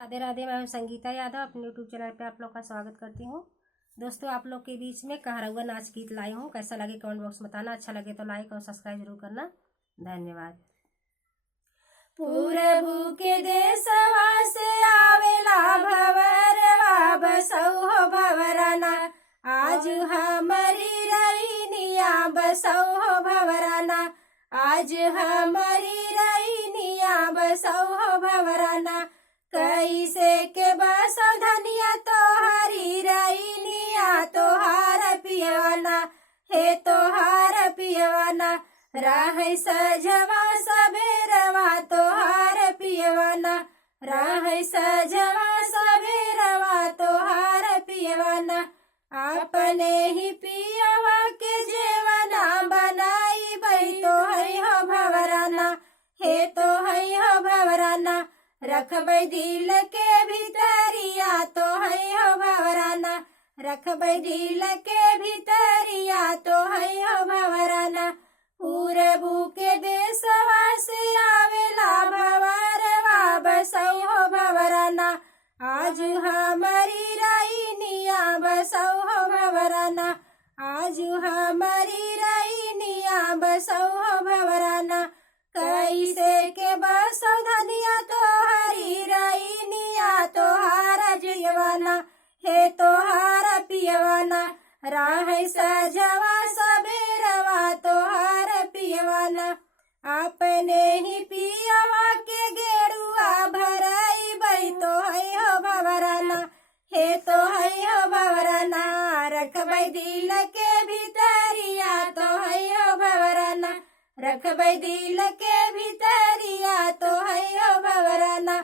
राधे राधे। मैं हूं संगीता यादव, अपने यूट्यूब चैनल पे आप लोग का स्वागत करती हूं। दोस्तों, आप लोग के बीच में कहरौआ नाच गीत लाई हूं। कैसा लगे कमेंट बॉक्स में बताना। अच्छा लगे तो लाइक और सब्सक्राइब जरूर करना। धन्यवाद। पूरबू के देशवा से आवेला भवरवा बसौ भवरना, आज हमारी रईनिया बसौ भवरना, आज हमारी रईनिया बसौ भवरना। कैसे के बसौ धनिया तोहारी रईनिया तोहार पियवाना, हे तोहार पियवाना। राह सजवा सबेरवा तोहार पियवाना, राह सजवा सबेरवा तोहार पियवाना। अपने ही पियवा के जेवना बनाई बई तो है हो भवराना, हे तो है हो भवराना। रखबै दिल के भीतरिया तो है हो भवराना, रखबै दिल के भीतरिया तो है हो भवराना। पूरबू के देशवा से आवेला भवरवा बसौ भवरना, आज हमारी रईनिया बसौ भवरना, आज हमारी रईनिया बसौ भवरना। कैसे के बसौ धनिया तोहारी रईनिया तोहार जियवाना, हे तोहार पियवाना। राह सजवा सबेरवा तोहार पियवाना। अपने ही पियवा के गेरुआ भराई बई तो है हो भवराना, हे तो है हो भवराना। रखबै दिल के भीतरिया तो है हो भवराना, रखबै दिल के भीतरिया तो है हो भवराना।